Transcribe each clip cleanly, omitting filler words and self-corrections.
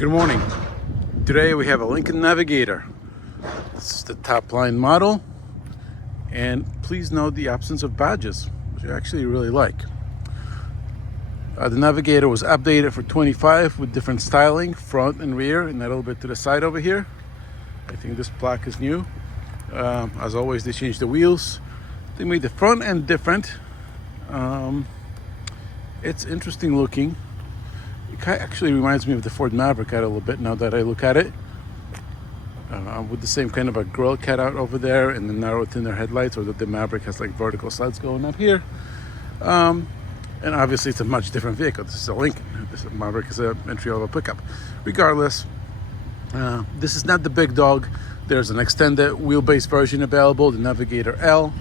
Good morning. Today we have a Lincoln Navigator. This is the top line model, and please note the absence of badges, which I actually really like. The Navigator was updated for 25 with different styling, front and rear, and a little bit to the side over here. I think this black is new. As always, they changed the wheels. They made the front end different. It's interesting looking. It actually reminds me of the Ford Maverick a little bit now that I look at it. With the same kind of a grille cutout over there and the narrow thinner headlights, or that the Maverick has like vertical slats going up here. And obviously it's a much different vehicle. This is a Lincoln. This Maverick is an entry-level pickup. Regardless, this is not the big dog. There's an extended wheelbase version available, the Navigator L,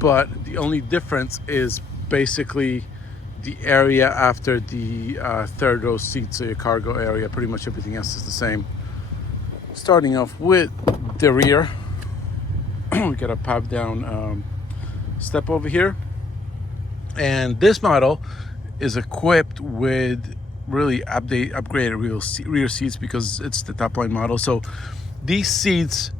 but the only difference is basically the area after the third row seat, so your cargo area. Pretty much everything else is the same. Starting off with the rear, we got a pop down step over here, and this model is equipped with really upgraded rear seats because it's the top line model. So these seats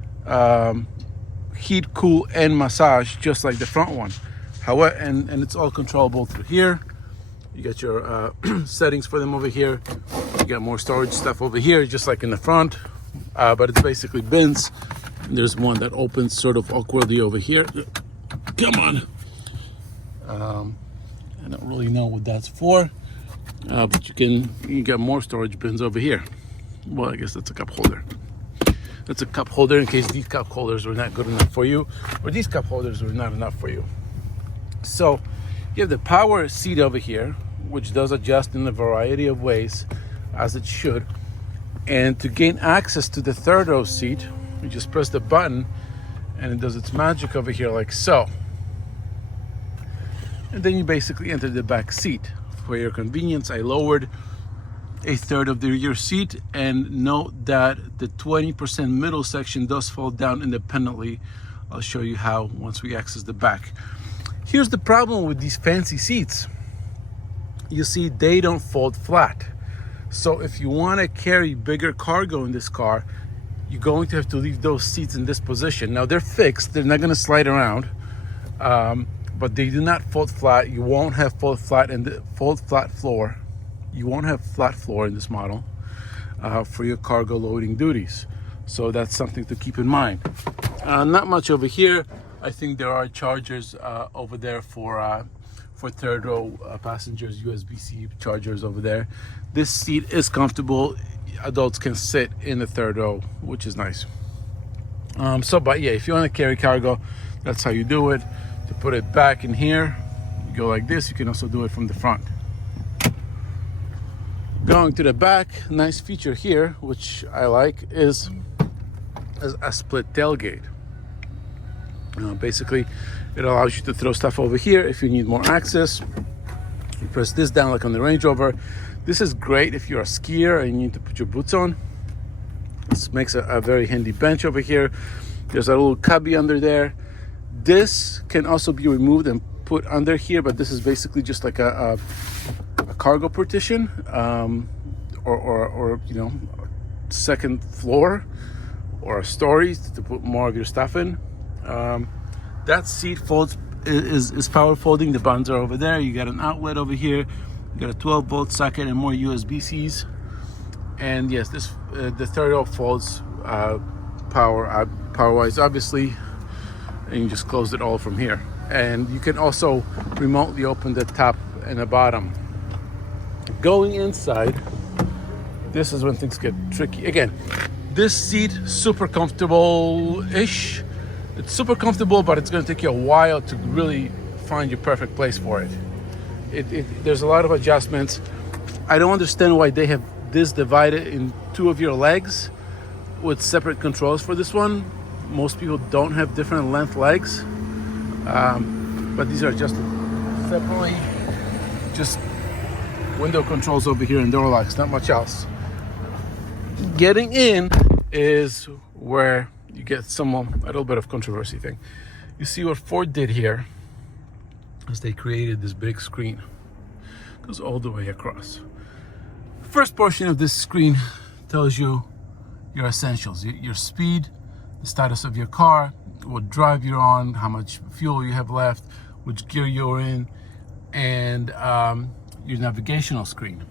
heat, cool, and massage just like the front one. However, and it's all controllable through here. You got your settings for them over here. You got more storage stuff over here, just like in the front, but it's basically bins. And there's one that opens sort of awkwardly over here. Come on. I don't really know what that's for, but you got more storage bins over here. Well, I guess that's a cup holder. That's a cup holder in case these cup holders were not good enough for you, or these cup holders were not enough for you. So you have the power seat over here, which does adjust in a variety of ways, as it should. And to gain access to the third row seat, you just press the button and it does its magic over here like so. And then you basically enter the back seat. For your convenience, I lowered a third of the rear seat, and note that the 20% middle section does fall down independently. I'll show you how once we access the back. Here's the problem with these fancy seats. You see, they don't fold flat. So if you want to carry bigger cargo in this car, you're going to have to leave those seats in this position. Now they're fixed, they're not going to slide around, but they do not fold flat. You won't have fold flat floor. You won't have flat floor in this model for your cargo loading duties. So that's something to keep in mind. Not much over here. I think there are chargers over there for third row passengers, USB-C chargers over there. This seat is comfortable. Adults can sit in the third row, which is nice. But yeah, if you want to carry cargo, that's how you do it. To put it back in here, you go like this. You can also do it from the front. Going to the back, nice feature here, which I like, is a split tailgate. Basically, it allows you to throw stuff over here if you need more access. You press this down like on the Range Rover. This is great if you're a skier and you need to put your boots on. This makes a very handy bench over here. There's a little cubby under there. This can also be removed and put under here, but this is basically just like a cargo partition, or you know, second floor or a story to put more of your stuff in. That seat folds is power folding. The buttons are over there. You got an outlet over here. You got a 12-volt socket and more USB-Cs. And yes, this the third row folds power-wise, obviously, and you just close it all from here. And you can also remotely open the top and the bottom. Going inside, this is when things get tricky. Again, this seat super comfortable-ish. It's super comfortable, but it's going to take you a while to really find your perfect place for it. There's a lot of adjustments. I don't understand why they have this divided in two of your legs with separate controls for this one. Most people don't have different length legs, but these are adjusted separately. Just window controls over here and door locks, not much else. Getting in is where you get a little bit of controversy thing. You see what Ford did here is they created this big screen. It goes all the way across. First portion of this screen tells you your essentials, your speed, the status of your car, what drive you're on, how much fuel you have left, which gear you're in, and your navigational screen.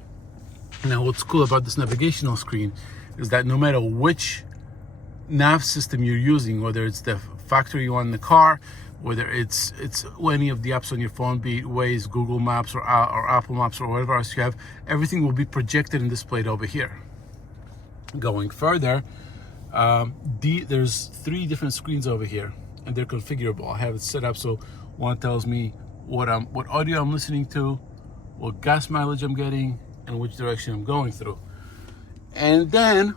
Now, what's cool about this navigational screen is that no matter which nav system you're using, whether it's the factory one in the car, whether it's any of the apps on your phone, be it Waze, Google Maps, or Apple Maps, or whatever else you have, everything will be projected and displayed over here. Going further, there's 3 different screens over here, and they're configurable. I have it set up so one tells me what audio I'm listening to, what gas mileage I'm getting, and which direction I'm going through. And then,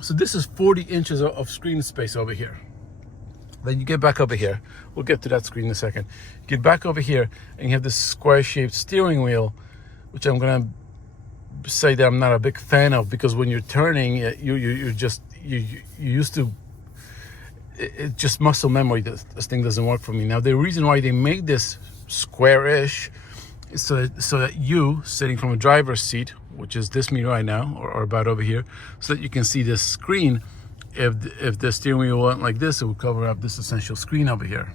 so this is 40 inches of screen space over here. Then you get back over here. We'll get to that screen in a second. Get back over here, and you have this square-shaped steering wheel, which I'm gonna say that I'm not a big fan of, because when you're turning, you used to. It's just muscle memory. This thing doesn't work for me. Now, the reason why they made this square-ish is so that you, sitting from a driver's seat, which is this me right now, or about over here, so that you can see this screen. If the steering wheel went like this, it would cover up this essential screen over here.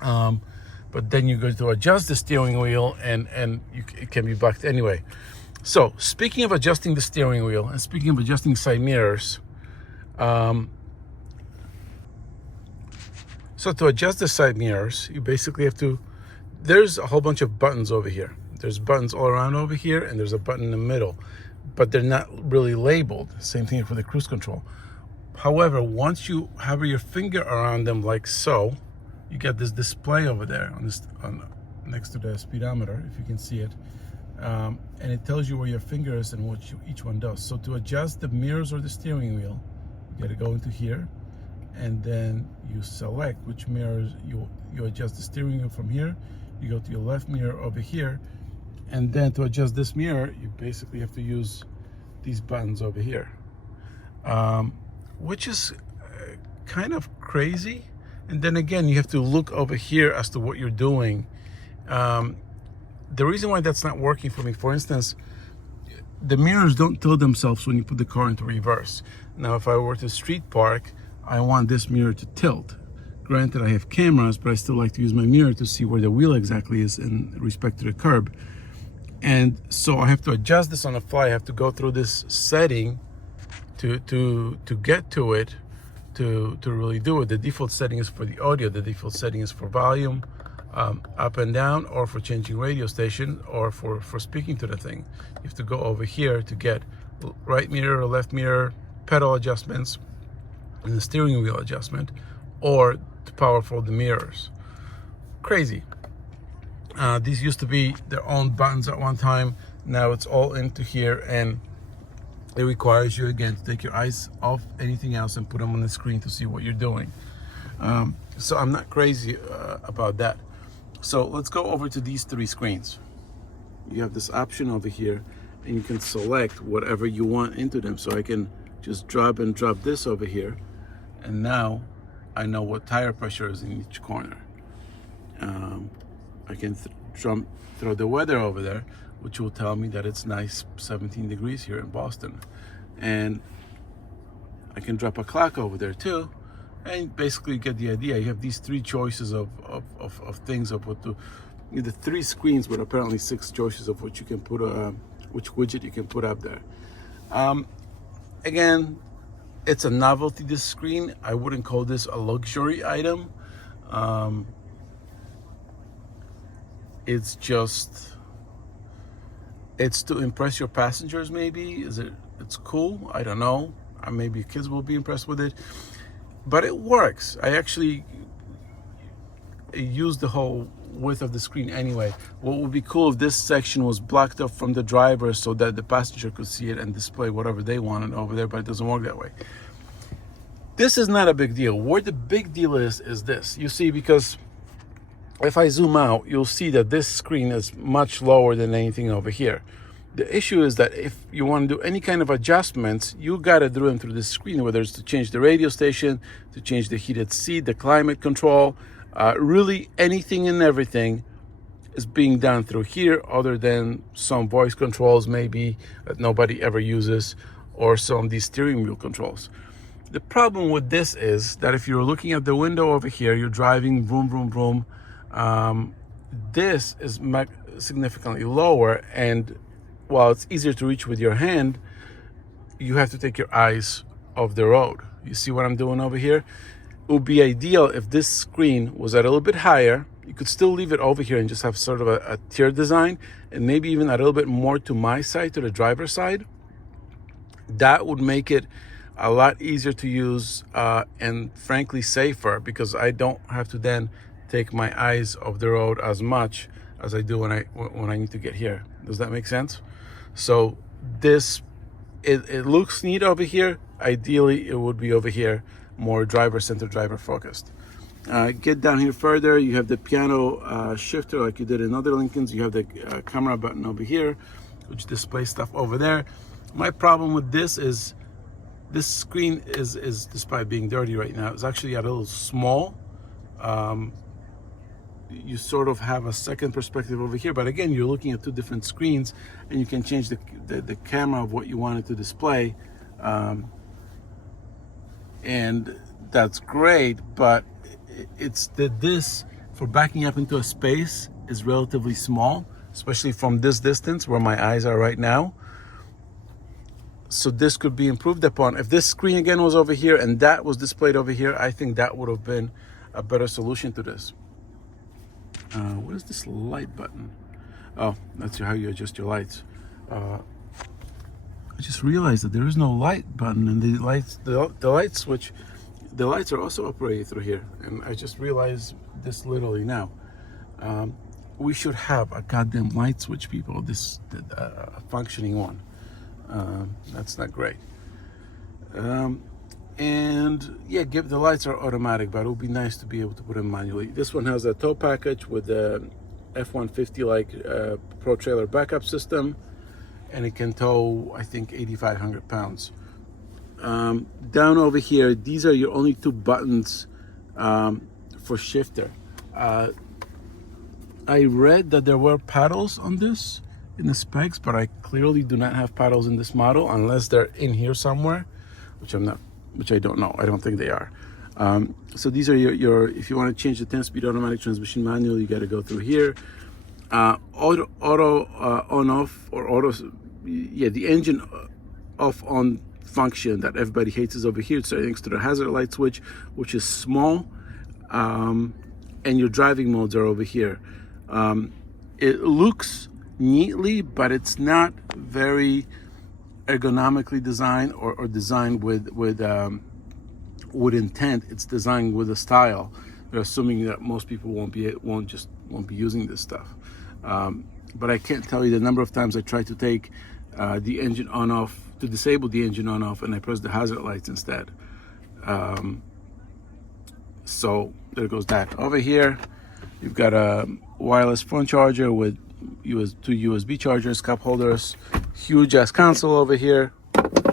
But then you go to adjust the steering wheel, and it can be blocked anyway. So, speaking of adjusting the steering wheel, and speaking of adjusting side mirrors, so to adjust the side mirrors, you basically have to, there's a whole bunch of buttons over here. There's buttons all around over here, and there's a button in the middle, but they're not really labeled. Same thing for the cruise control. However, once you hover your finger around them like so, you get this display over there next to the speedometer, if you can see it. And it tells you where your finger is and what each one does. So to adjust the mirrors or the steering wheel, you gotta go into here, and then you select which mirrors you adjust the steering wheel from here. You go to your left mirror over here, and then to adjust this mirror, you basically have to use these buttons over here, which is kind of crazy. And then again, you have to look over here as to what you're doing. The reason why that's not working for me, for instance, the mirrors don't tilt themselves when you put the car into reverse. Now, if I were to street park, I want this mirror to tilt. Granted, I have cameras, but I still like to use my mirror to see where the wheel exactly is in respect to the curb. And so I have to adjust this on the fly. I have to go through this setting to get to it, to really do it. The default setting is for the audio. The default setting is for volume, up and down, or for changing radio station, or for speaking to the thing. You have to go over here to get right mirror or left mirror, pedal adjustments, and the steering wheel adjustment, or to power fold the mirrors. Crazy. These used to be their own buttons at one time. Now it's all into here, and it requires you again to take your eyes off anything else and put them on the screen to see what you're doing. So I'm not crazy about that. So let's go over to these 3 screens. You have this option over here, and you can select whatever you want into them. So I can just drop and drop this over here, and now I know what tire pressure is in each corner. I can throw the weather over there, which will tell me that it's nice 17 degrees here in Boston. And I can drop a clock over there too, and basically get the idea. You have these 3 choices of things of what to, the 3 screens with apparently 6 choices of what you can put, which widget you can put up there. Again, it's a novelty, this screen. I wouldn't call this a luxury item. It's to impress your passengers, maybe. It's cool, I don't know. Maybe kids will be impressed with it, but it works. I actually use the whole width of the screen anyway. What would be cool if this section was blocked off from the driver so that the passenger could see it and display whatever they wanted over there, but it doesn't work that way. This is not a big deal. Where the big deal is this. You see, because if I zoom out, you'll see that this screen is much lower than anything over here. The issue is that if you want to do any kind of adjustments, you got to do them through this screen, whether it's to change the radio station, to change the heated seat, the climate control, really anything and everything is being done through here, other than some voice controls maybe that nobody ever uses, or some of these steering wheel controls. The problem with this is that if you're looking at the window over here, you're driving, vroom, vroom, vroom. This is significantly lower, and while it's easier to reach with your hand, you have to take your eyes off the road. You see what I'm doing over here? It would be ideal if this screen was a little bit higher. You could still leave it over here and just have sort of a tier design, and maybe even a little bit more to my side, to the driver's side. That would make it a lot easier to use and frankly safer, because I don't have to then take my eyes off the road as much as I do when I need to get here. Does that make sense? So this, it looks neat over here. Ideally, it would be over here, more driver-centered, driver-focused. Get down here further, you have the piano shifter like you did in other Lincolns. You have the camera button over here, which displays stuff over there. My problem with this is this screen is despite being dirty right now, it's actually a little small. You sort of have a second perspective over here, but again, you're looking at two different screens, and you can change the camera of what you want it to display. And that's great, but it's that this, for backing up into a space, is relatively small, especially from this distance where my eyes are right now. So this could be improved upon. If this screen again was over here and that was displayed over here, I think that would have been a better solution to this. What is this light button? Oh, that's how you adjust your lights. I just realized that there is no light button, and the light switch, the lights are also operated through here, and I just realized this literally now. We should have a goddamn light switch, people. A functioning one. That's not great. And yeah, the lights are automatic, but it would be nice to be able to put them manually. This one has a tow package with the F-150 like Pro Trailer backup system, and it can tow, I think, 8,500 pounds. Down over here, these are your only two buttons for shifter. I read that there were paddles on this in the specs, but I clearly do not have paddles in this model unless they're in here somewhere, which I don't know. I don't think they are. So these are your if you want to change the 10-speed automatic transmission manual, you got to go through here. Auto on off, or auto, yeah, the engine off on function that everybody hates is over here. It's right next to the hazard light switch, which is small, and your driving modes are over here. It looks neatly, but it's not very ergonomically designed or designed with intent. It's designed with a style. They're assuming that most people won't be using this stuff. But I can't tell you the number of times I tried to take the engine on off, to disable the engine on off, and I pressed the hazard lights instead. So there goes that. Over here, you've got a wireless phone charger with two USB chargers, cup holders, huge ass console over here.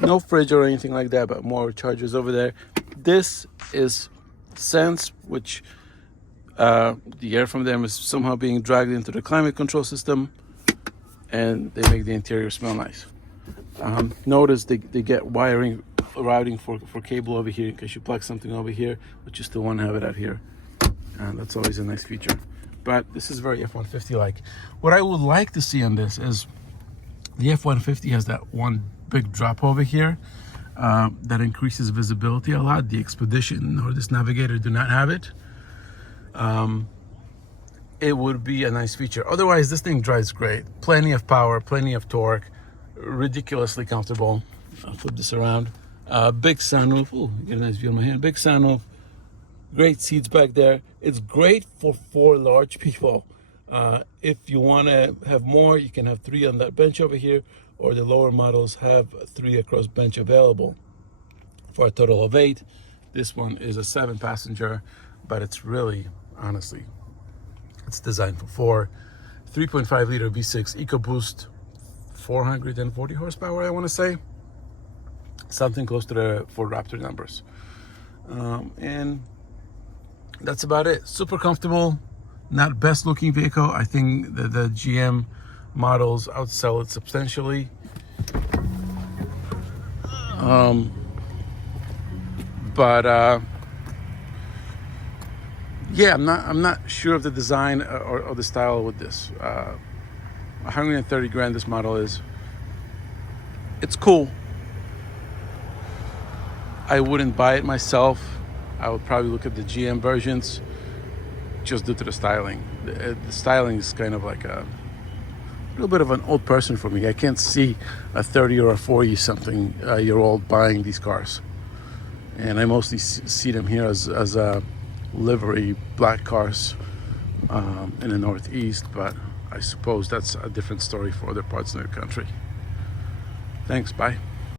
No fridge or anything like that, but more chargers over there. This is Sense, which the air from them is somehow being dragged into the climate control system, and they make the interior smell nice. Notice they get routing for cable over here in case you plug something over here, but you still want to have it out here. And that's always a nice feature. But this is very F-150 like. What I would like to see on this is the F-150 has that one big drop over here that increases visibility a lot. The Expedition or this Navigator do not have it. It would be a nice feature. Otherwise, this thing drives great. Plenty of power, plenty of torque, ridiculously comfortable. I'll flip this around. Big sunroof. Oh, you get a nice view of my hand. Big sunroof. Great seats back there. It's great for 4 large people. If you want to have more, you can have 3 on that bench over here, or the lower models have 3 across bench available for a total of 8. This one is a 7-passenger, but it's really, honestly, it's designed for 4. 3.5 liter V6 EcoBoost, 440 horsepower, I want to say. Something close to the Ford Raptor numbers. And that's about it. Super comfortable, not best looking vehicle. I think the GM models outsell it substantially. But yeah, I'm not sure of the design or the style with this. 130 grand this model is. It's cool. I wouldn't buy it myself. I would probably look at the GM versions just due to the styling. The styling is kind of like a little bit of an old person for me. I can't see a 30 or a 40 something year old buying these cars. And I mostly see them here as livery black cars in the Northeast, but I suppose that's a different story for other parts of the country. Thanks, bye.